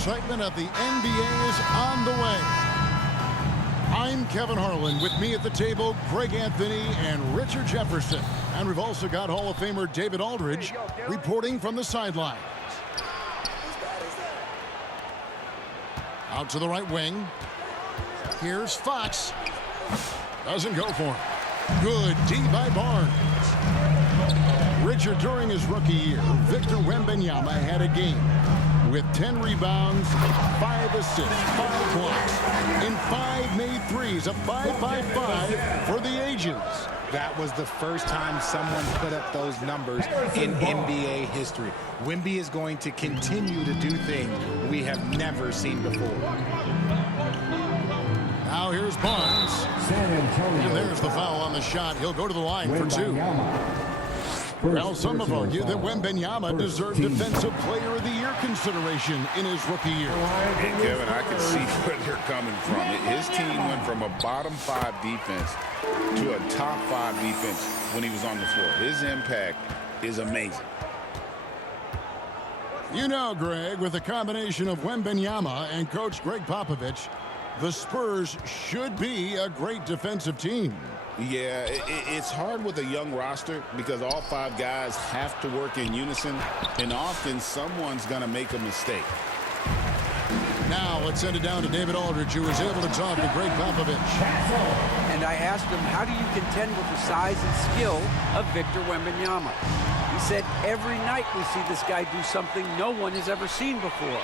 excitement of the NBA is on the way. I'm Kevin Harlan. With me at the table, Greg Anthony and Richard Jefferson. And we've also got Hall of Famer David Aldridge reporting from the sidelines. Out to the right wing. Here's Fox. Doesn't go for him. Good D by Barnes. Richard, during his rookie year, Victor Wembanyama had a game with 10 rebounds, 5 assists, 5 blocks, and 5 made threes, a 5-5-5 for the ages. That was the first time someone put up those numbers in NBA history. Wemby is going to continue to do things we have never seen before. Now here's Barnes. And there's the foul on the shot. He'll go to the line for 2. Well, some have argued that Wembanyama deserved Defensive Player of the Year consideration in his rookie year. And Kevin, I can see where they're coming from. His team went from a bottom 5 defense to a top 5 defense when he was on the floor. His impact is amazing. You know, Greg, with the combination of Wembanyama and Coach Greg Popovich, the Spurs should be a great defensive team. Yeah, it's hard with a young roster because all 5 guys have to work in unison, and often someone's going to make a mistake. Now let's send it down to David Aldridge, who was able to talk to Greg Popovich. And I asked him, how do you contend with the size and skill of Victor Wembanyama? He said, every night we see this guy do something no one has ever seen before.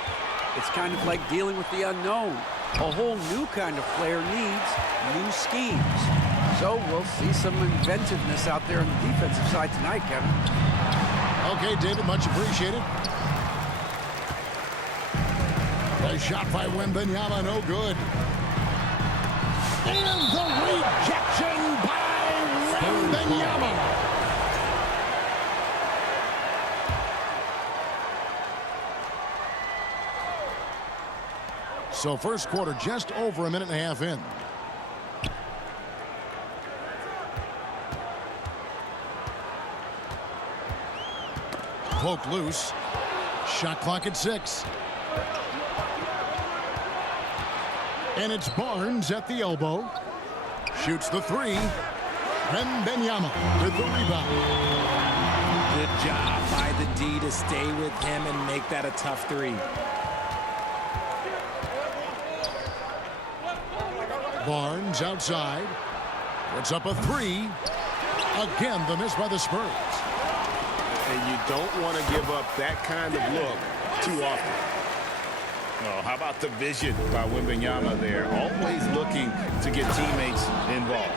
It's kind of like dealing with the unknown. A whole new kind of player needs new schemes. So we'll see some inventiveness out there on the defensive side tonight, Kevin. Okay, David, much appreciated. A shot by Wembanyama, no good. And the rejection by Wembanyama. So first quarter just over a minute and a half in. Poke loose. Shot clock at 6. And it's Barnes at the elbow. Shoots the 3. Wembanyama with the rebound. Good job by the D to stay with him and make that a tough 3. Barnes outside. Puts up a 3. Again, the miss by the Spurs. And you don't want to give up that kind of look too often. Oh, how about the vision by Wembanyama there? Always looking to get teammates involved.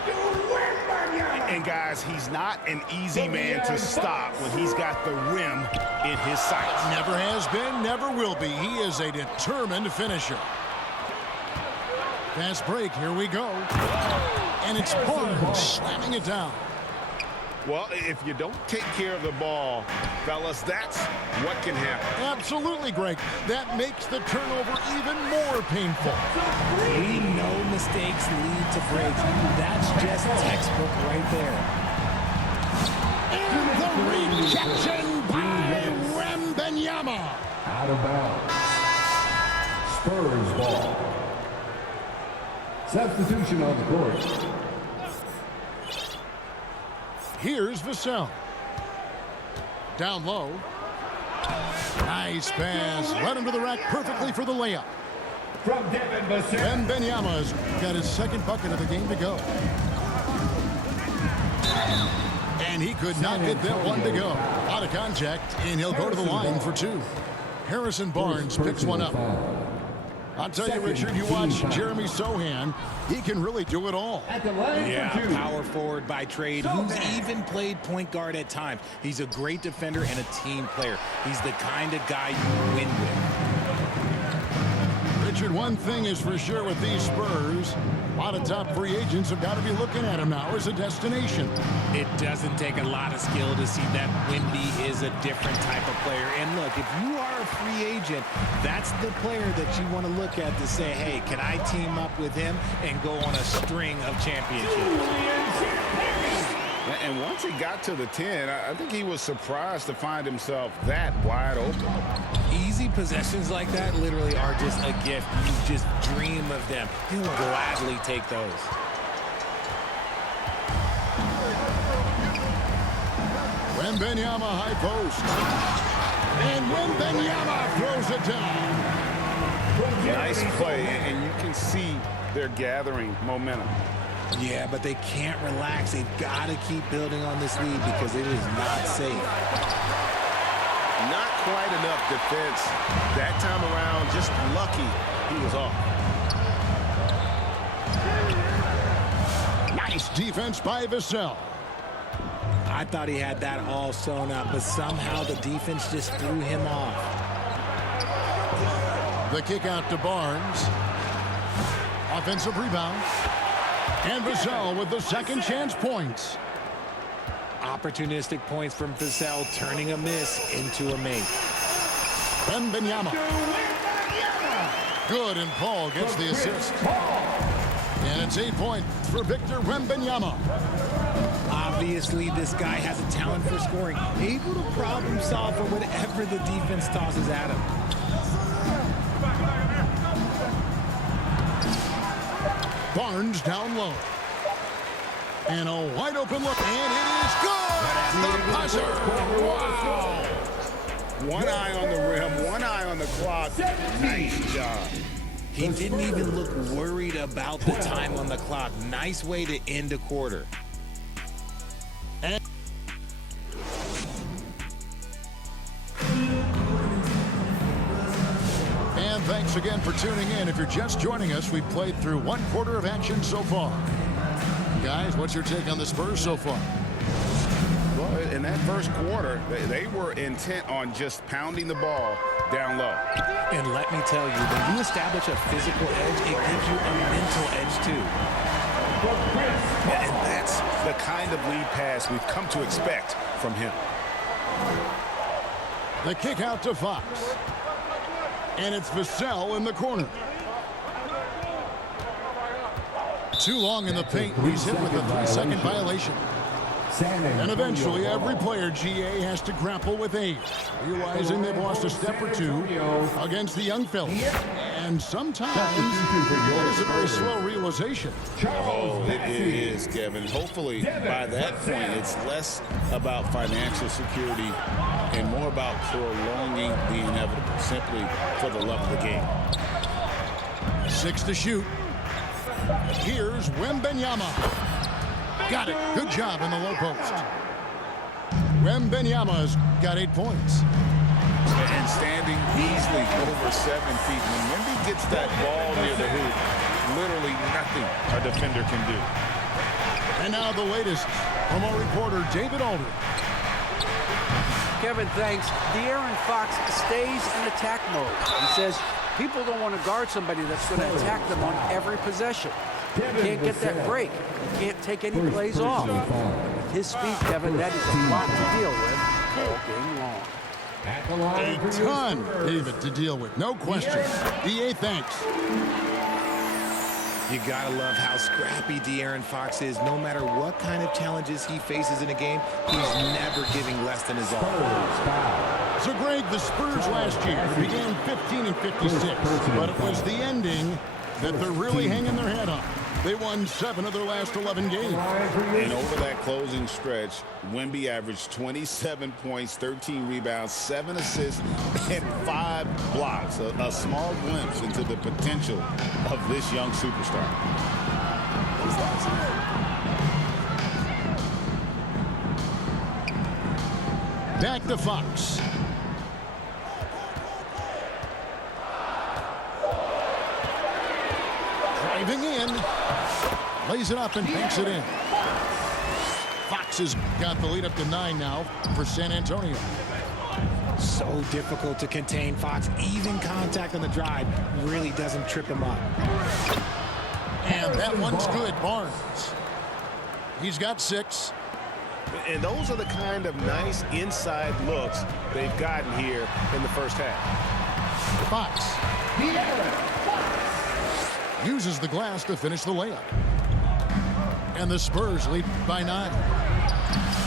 And guys, he's not an easy man to stop when he's got the rim in his sights. Never has been, never will be. He is a determined finisher. Fast break, here we go. And it's Barnes slamming it down. Well, if you don't take care of the ball, fellas, that's what can happen. Absolutely, Greg. That makes the turnover even more painful. We know mistakes lead to breaks. That's just textbook right there. And the rejection by Wembanyama. Out of bounds. Spurs ball. Substitution on the court. Here's Vassell. Down low. Nice pass. Led him to the rack perfectly for the layup. From Devin Vassell. Wembanyama's got his second bucket of the game to go. And he could not get that one to go. Out of contact, and he'll go to the line for 2. Harrison Barnes picks one up. I'll tell you, Richard, you watch Jeremy Sohan, he can really do it all. Yeah, power forward by trade, who's even played point guard at times. He's a great defender and a team player. He's the kind of guy you win with. Richard, one thing is for sure with these Spurs, a lot of top free agents have got to be looking at him now as a destination. It doesn't take a lot of skill to see that Wemby is a different type of player. And look, if you are a free agent, that's the player that you want to look at to say, hey, can I team up with him and go on a string of championships? And once he got to the 10, I think he was surprised to find himself that wide open. Easy possessions like that literally are just a gift. You just dream of them. He'll gladly take those. Wembanyama high post. And Wembanyama throws it down. Nice play, and you can see they're gathering momentum. Yeah, but they can't relax. They've got to keep building on this lead because it is not safe. Not quite enough defense that time around. Just lucky he was off. Nice defense by Vassell. I thought he had that all sewn up, but somehow the defense just threw him off. The kick out to Barnes. Offensive rebound. And Vassell with the second chance points. Opportunistic points from Vassell, turning a miss into a make. Wembanyama. Good, and Paul gets the assist. And it's 8 points for Victor Wembanyama. Obviously, this guy has a talent for scoring, able to problem solve for whatever the defense tosses at him. Barnes down low. And a wide open look, and it is good at the buzzer. Wow. One eye on the rim, one eye on the clock. Nice job. He didn't even look worried about the time on the clock. Nice way to end a quarter. And thanks again for tuning in. If you're just joining us, we've played through 1 quarter of action so far. Guys, what's your take on the Spurs so far? Well, in that first quarter, they were intent on just pounding the ball down low. And let me tell you, when you establish a physical edge, it gives you a mental edge too. And that's the kind of lead pass we've come to expect from him. The kick out to Fox. And it's Vassell in the corner. Too long in the paint. He's hit with a 3-second violation. And eventually, every player, GA, has to grapple with age, realizing they've lost a step or two against the young fellas. And sometimes that is a very slow realization. Oh, it is, Kevin. Hopefully, by that point, it's less about financial security and more about prolonging the inevitable, simply for the love of the game. 6 to shoot. Here's Wembanyama. Got it. Good job in the low post. Wembanyama's got 8 points. And standing easily over 7 feet. When Wemby gets that ball near the hoop, literally nothing a defender can do. And now the latest from our reporter, David Aldridge. Kevin, thanks. De'Aaron Fox stays in attack mode. He says people don't want to guard somebody that's going to attack them on every possession. You can't get that break. You can't take any plays off. With his speed, Kevin, that is a lot to deal with all game long. A ton, David, to deal with. No question. DA, thanks. You gotta love how scrappy De'Aaron Fox is. No matter what kind of challenges he faces in a game, he's never giving less than his all. So, Greg, the Spurs last year began 15 and 56, but it was the ending that they're really hanging their head on. They won 7 of their last 11 games. And over that closing stretch, Wemby averaged 27 points, 13 rebounds, 7 assists, and 5 blocks. A small glimpse into the potential of this young superstar. Back to Fox. Driving in. Lays it up and banks it in. Fox has got the lead up to 9 now for San Antonio. So difficult to contain Fox. Even contact on the drive really doesn't trip him up. And that one's good, Barnes. He's got 6. And those are the kind of nice inside looks they've gotten here in the first half. Fox uses the glass to finish the layup. And the Spurs lead by 9.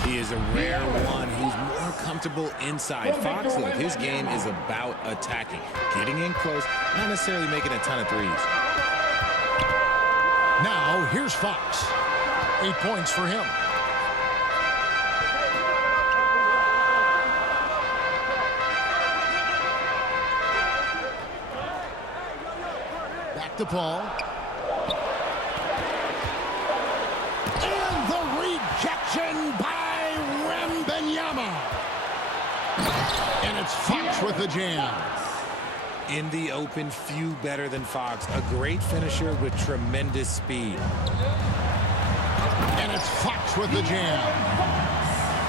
He is a rare one who's more comfortable inside. Fox, look, his game is about attacking, getting in close, not necessarily making a ton of threes. Now, here's Fox. 8 points for him. Back to Paul. And the rejection by Wembanyama. And it's Fox with the jam. In the open, few better than Fox. A great finisher with tremendous speed. And it's Fox with the jam.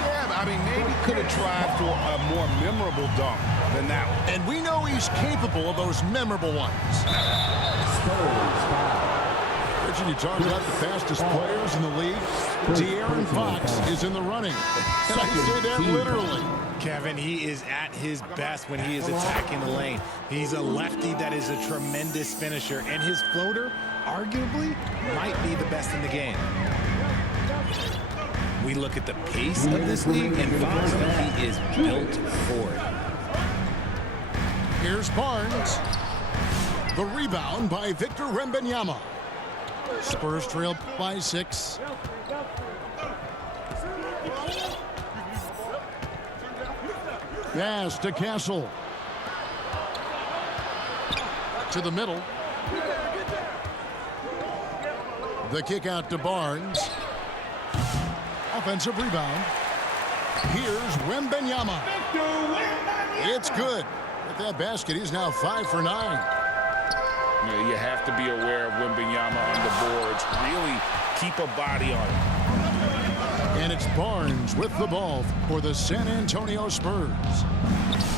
Yeah, I mean, maybe could have tried for a more memorable dunk than that one. And we know he's capable of those memorable ones. Richard, you talk about the fastest players in the league. De'Aaron Fox is in the running. And I say that literally. Kevin, he is at his best when he is attacking the lane. He's a lefty that is a tremendous finisher, and his floater, arguably, might be the best in the game. We look at the pace of this league, and Fox, he is built for it. Here's Barnes. The rebound by Victor Wembanyama. Spurs trail by 6. Pass to Castle. To the middle. The kick out to Barnes. Offensive rebound. Here's Wembanyama. It's good. With that basket, he's now 5 for 9. You have to be aware of Wembanyama on the boards. Really keep a body on it. And it's Barnes with the ball for the San Antonio Spurs.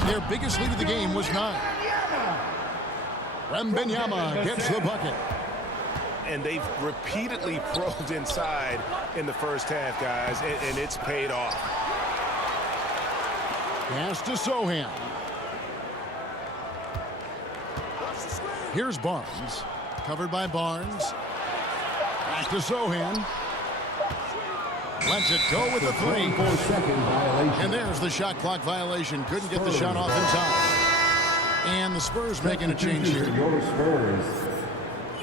Their biggest lead of the game was 9. Wembanyama gets the bucket. And they've repeatedly probed inside in the first half, guys, and it's paid off. Pass to Sohan. Here's Barnes. Covered by Barnes. Back to Sohan. Lets it go with the 3. And there's the shot clock violation. Couldn't get the shot off in time. And the Spurs making a change here. Your Spurs.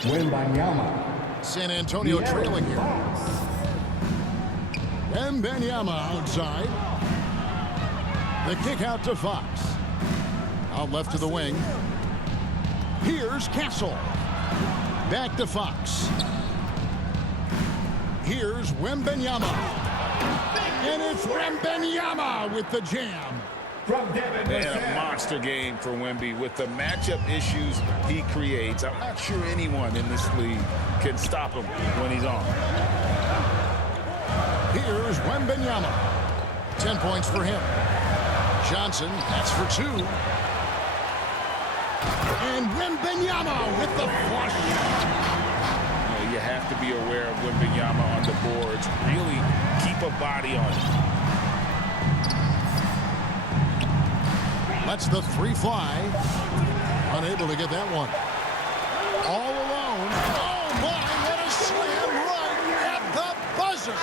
Wembanyama. San Antonio trailing here. Wembanyama outside. The kick out to Fox. Out left to the wing. Here's Castle. Back to Fox. Here's Wembanyama. And it's Wembanyama with the jam. From Devin And a monster game for Wemby with the matchup issues he creates. I'm not sure anyone in this league can stop him when he's on. Here's Wembanyama. 10 points for him. Johnson, that's for 2. And Wembanyama with the flush. You have to be aware of Wembanyama on the boards. Really keep a body on it. Lets the 3 fly. Unable to get that one. All alone. Oh, my, what a slam right at the buzzer.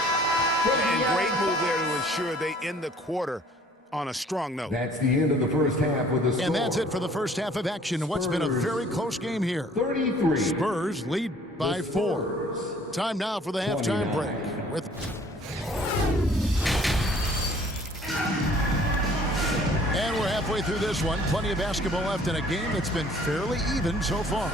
And great move there to ensure they end the quarter on a strong note. That's the end of the first half with the score. And that's it for the first half of action in what's been a very close game here. 33. Spurs lead by 4. Time now for the halftime break. With And we're halfway through this one. Plenty of basketball left in a game that's been fairly even so far.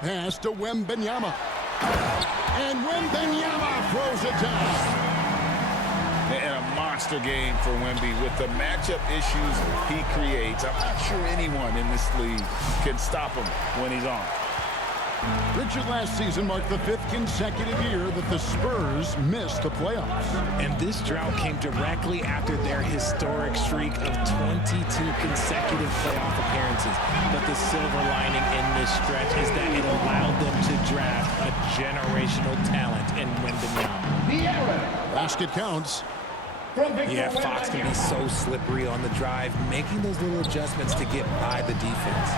Pass to Wembanyama. And Wembanyama throws it down. And a monster game for Wemby with the matchup issues he creates. I'm not sure anyone in this league can stop him when he's on. Richard, last season marked the 5th consecutive year that the Spurs missed the playoffs. And this drought came directly after their historic streak of 22 consecutive playoff appearances. But the silver lining in this stretch is that it allowed them to draft a generational talent in Wembanyama. Basket counts. from Victor Yeah, Fox can be so slippery on the drive, making those little adjustments to get by the defense.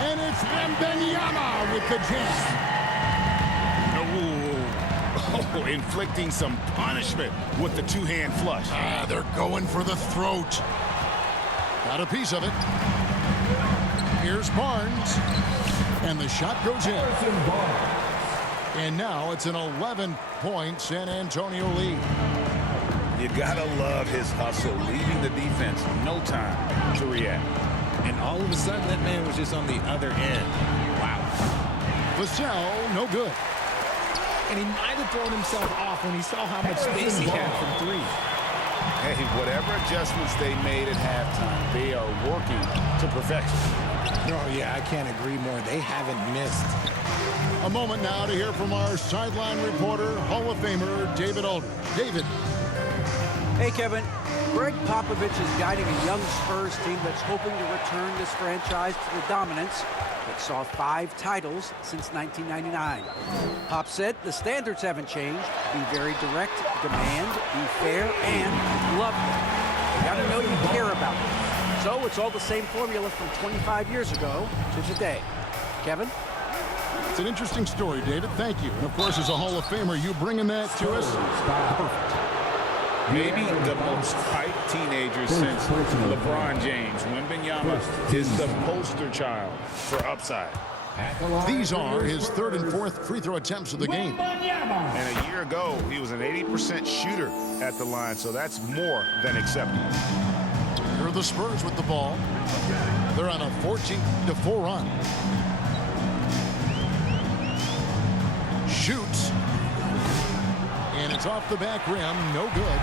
And it's Wembanyama with the jam. Oh, inflicting some punishment with the two-hand flush. They're going for the throat. Got a piece of it. Here's Barnes. And the shot goes in. And now it's an 11-point San Antonio lead. You gotta love his hustle, leaving the defense no time to react. And all of a sudden, that man was just on the other end. Wow. Vassell, no good. And he might have thrown himself off when he saw how much space he had from three. Hey, whatever adjustments they made at halftime, they are working to perfection. Oh, yeah, I can't agree more. They haven't missed. A moment now to hear from our sideline reporter, Hall of Famer David Aldridge. David. Hey, Kevin. Greg Popovich is guiding a young Spurs team that's hoping to return this franchise to the dominance that saw 5 titles since 1999. Pop said the standards haven't changed. Be very direct, demand, be fair, and love them. You gotta know you care about them. So it's all the same formula from 25 years ago to today. Kevin? It's an interesting story, David. Thank you. And, of course, as a Hall of Famer, you bringing that to us? Perfect. Maybe the most hyped teenager since LeBron James. Wembanyama is the poster child for upside. These are his 3rd and 4th free throw attempts of the game. And a year ago, he was an 80% shooter at the line, so that's more than acceptable. Here are the Spurs with the ball. They're on a 14-4 run. Shoots. And it's off the back rim. No good.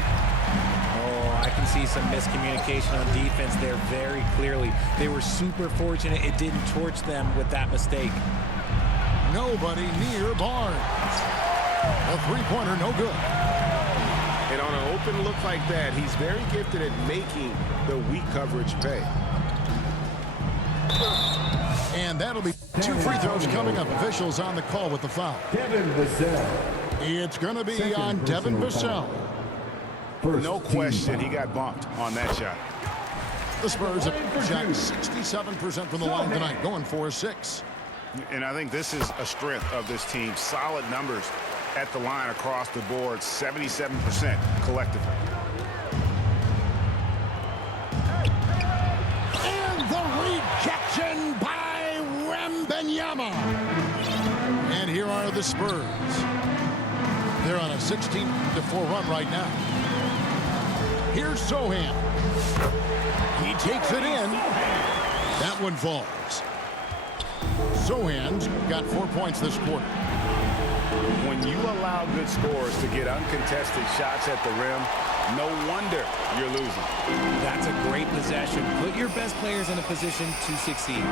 Oh, I can see some miscommunication on defense there very clearly. They were super fortunate it didn't torch them with that mistake. Nobody near Barnes. A three-pointer, no good. And on an open look like that, he's very gifted at making the weak coverage pay. And that'll be 2 free throws coming up. Officials on the call with the foul. Devin Vassell. It's going to be on Devin Vassell. No question, he got bumped on that shot. The Spurs have shot 67% from the line tonight, going for 6. And I think this is a strength of this team. Solid numbers at the line across the board, 77% collectively. And the rejection by Wembanyama. And here are the Spurs. They're on a 16-4 run right now. Here's Sohan. He takes it in. That one falls. Sohan's got 4 points this quarter. When you allow good scorers to get uncontested shots at the rim, no wonder you're losing. That's a great possession. Put your best players in a position to succeed.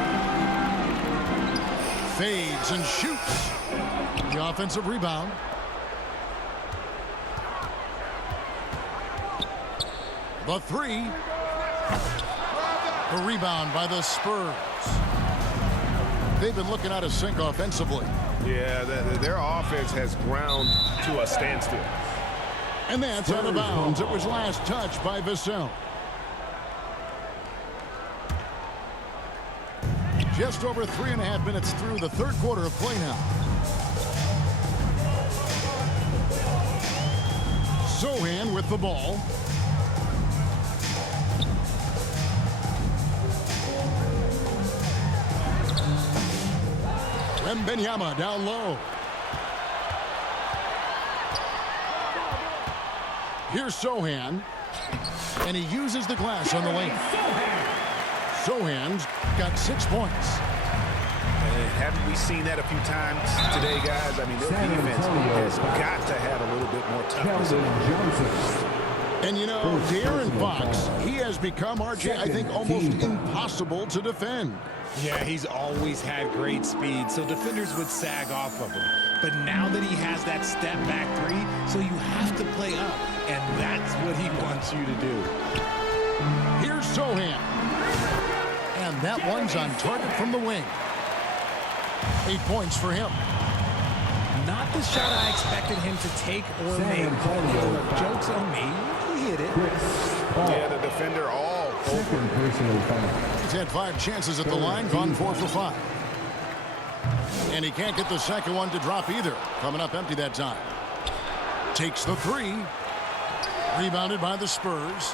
Fades and shoots. The offensive rebound. The 3. The rebound by the Spurs. They've been looking out of sync offensively. Yeah, their offense has ground to a standstill. And that's out of bounds. It was last touched by Vassell. Just over 3.5 minutes through the third quarter of play now. Sohan with the ball. Wembanyama down low. Here's Sohan. And he uses the glass on the lane. Sohan's got 6 points. Haven't we seen that a few times today, guys? I mean, their defense has got to have a little bit more toughness. And, you know, De'Aaron Fox, he has become, RJ, I think, almost impossible to defend. Yeah, he's always had great speed, so defenders would sag off of him. But now that he has that step-back 3, so you have to play up, and that's what he wants you to do. Here's Sohan. And that one's on target from the wing. 8 points for him. Not the shot I expected him to take or make. Joke's on me. He hit it. Yeah, the defender all over. Second personal foul. He's had 5 chances at the line, gone 4 for 5. And he can't get the second one to drop either. Coming up empty that time. Takes the 3. Rebounded by the Spurs.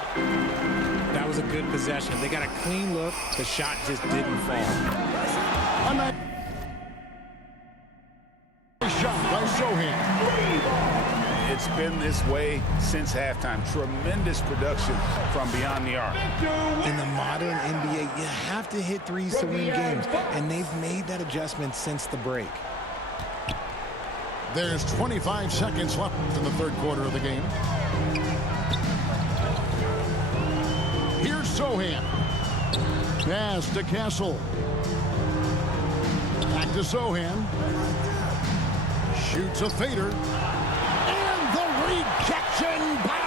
That was a good possession. They got a clean look. The shot just didn't fall. A nice shot by Sohan. It's been this way since halftime. Tremendous production from beyond the arc. In the modern NBA, you have to hit threes to win games, and they've made that adjustment since the break. There's 25 seconds left in the third quarter of the game. Here's Sohan. Pass to Castle. Back to Sohan. Shoots a fader. And the rejection by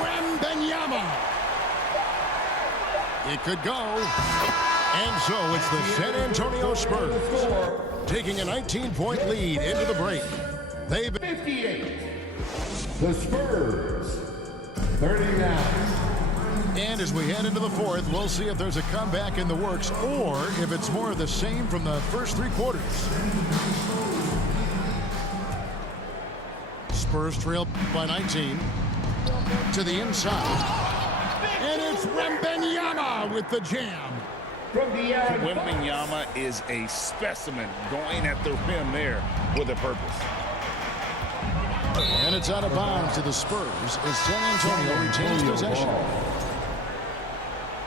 Wembanyama. It could go. And so it's the San Antonio Spurs taking a 19-point lead into the break. They've 58. The Spurs 39. And as we head into the fourth, we'll see if there's a comeback in the works or if it's more of the same from the first 3 quarters. Spurs trail by 19 to the inside. And it's Wembanyama with the jam. Wembanyama is a specimen going at the rim there with a purpose. And it's out of bounds to the Spurs as San Antonio retains possession.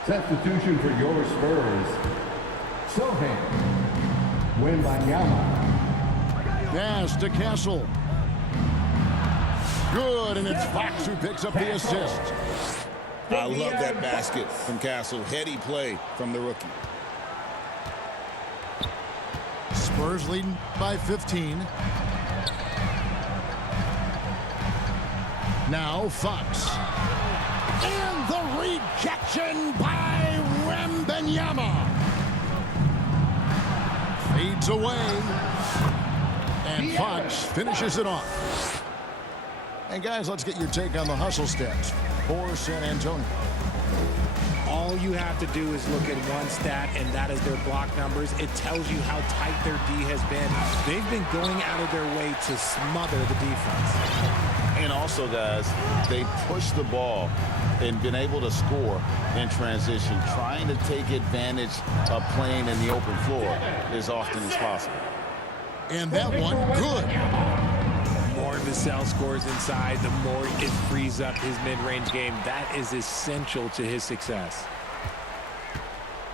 Substitution for your Spurs. Sohan. Wembanyama. Pass to Castle. Good, and it's Fox who picks up the assist. I love that basket from Castle. Heady play from the rookie. Spurs leading by 15. Now Fox. And the rejection by Wembanyama. Fades away. And Fox finishes it off. And guys, let's get your take on the hustle stats for San Antonio. All you have to do is look at one stat, and that is their block numbers. It tells you how tight their D has been. They've been going out of their way to smother the defense. And also, guys, they pushed the ball and been able to score in transition, trying to take advantage of playing in the open floor as often as possible. And that one, good. More Vassell scores inside, the more it frees up his mid-range game. That is essential to his success.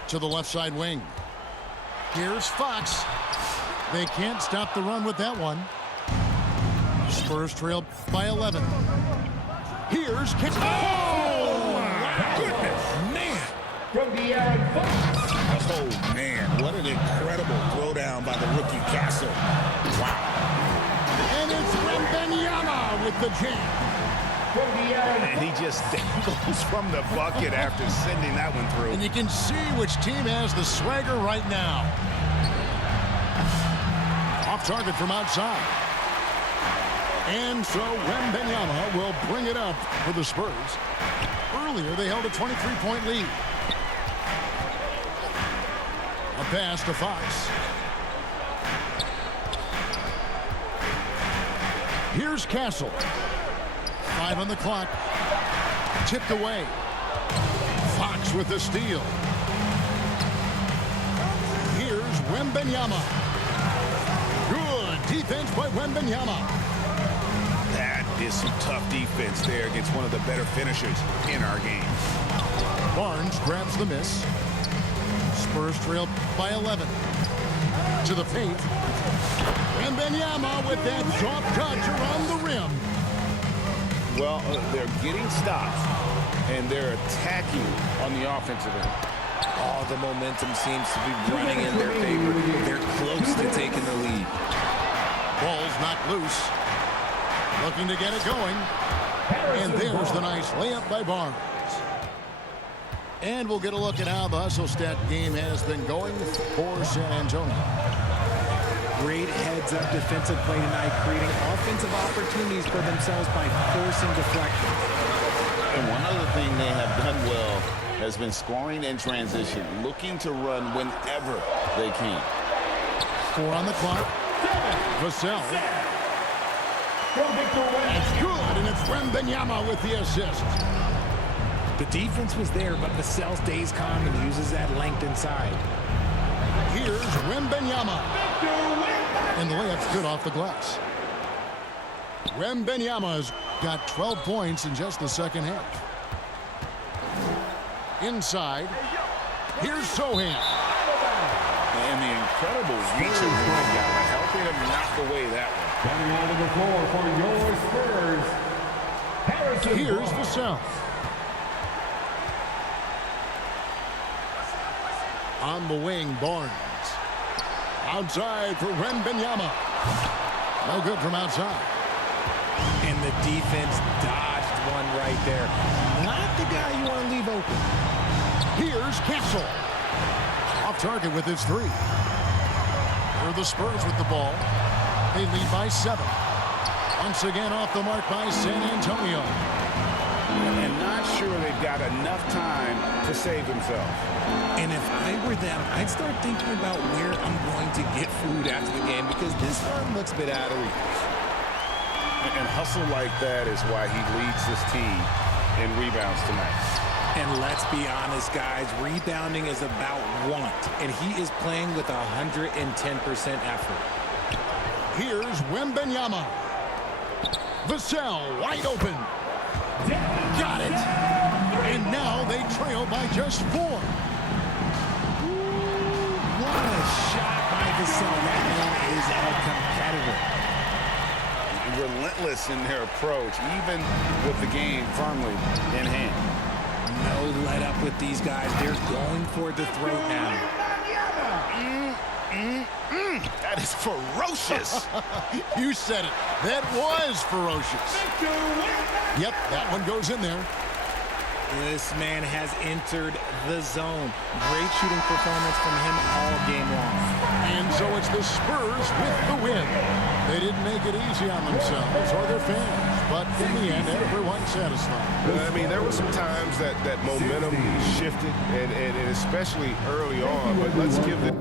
To the left side wing. Here's Fox. They can't stop the run with that one. Spurs trail by 11. Here's Castle. Oh, my goodness, man. From De'Aaron Fox. Oh, man, what an incredible throwdown by the rookie Castle. Wow. And it's Wembanyama with the jam. And he just dangles from the bucket after sending that one through. And you can see which team has the swagger right now. Off target from outside. And so Wembanyama will bring it up for the Spurs. Earlier, they held a 23-point lead. A pass to Fox. Here's Castle. 5 on the clock. Tipped away. Fox with the steal. Here's Wembanyama. Good defense by Wembanyama. That is some tough defense there against one of the better finishers in our game. Barnes grabs the miss. Spurs trail by 11. To the paint. Wembanyama with that soft touch around the rim. Well, they're getting stops, and they're attacking on the offensive end. All the momentum seems to be running in their favor. They're close to taking the lead. Ball's knocked loose. Looking to get it going. And there's the nice layup by Barnes. And we'll get a look at how the hustle stat game has been going for San Antonio. Great heads-up defensive play tonight, creating offensive opportunities for themselves by forcing deflections. And one other thing they have done well has been scoring in transition, looking to run whenever they can. 4 on the clock. Vassell. It's good, and it's Wembanyama with the assist. The defense was there, but Vassell stays calm and uses that length inside. Here's Wembanyama. And the layup's good off the glass. Wembanyama's got 12 points in just the second half. Inside. Here's Sohan. And the incredible reach of Wembanyama helping him knock away that one. Coming onto the floor for your Spurs, Harrison Here's Barnes. Vassell. On the wing, Barnes. Outside for Wembanyama. No good from outside. And the defense dodged one right there. Not the guy you want to leave open. Here's Castle. Off target with his 3. For the Spurs with the ball. They lead by 7. Once again off the mark by San Antonio. And not sure they've got enough time to save themselves. And if I were them, I'd start thinking about where I'm going to get food after the game because this one looks a bit out of reach. And hustle like that is why he leads this team in rebounds tonight. And let's be honest, guys, rebounding is about want, and he is playing with 110% effort. Here's Wembanyama. Vassell wide open. Got it. And now they trail by just 4. What a shot by Vassell. That man is a competitor. Relentless in their approach, even with the game firmly in hand. No let up with these guys. They're going for the throat now. That is ferocious. You said it. That was ferocious. Yep, that one goes in there. This man has entered the zone. Great shooting performance from him all game long. And so it's the Spurs with the win. They didn't make it easy on themselves or their fans, but in the end, everyone's satisfied. I mean, there were some times that momentum shifted, and especially early on, but let's give them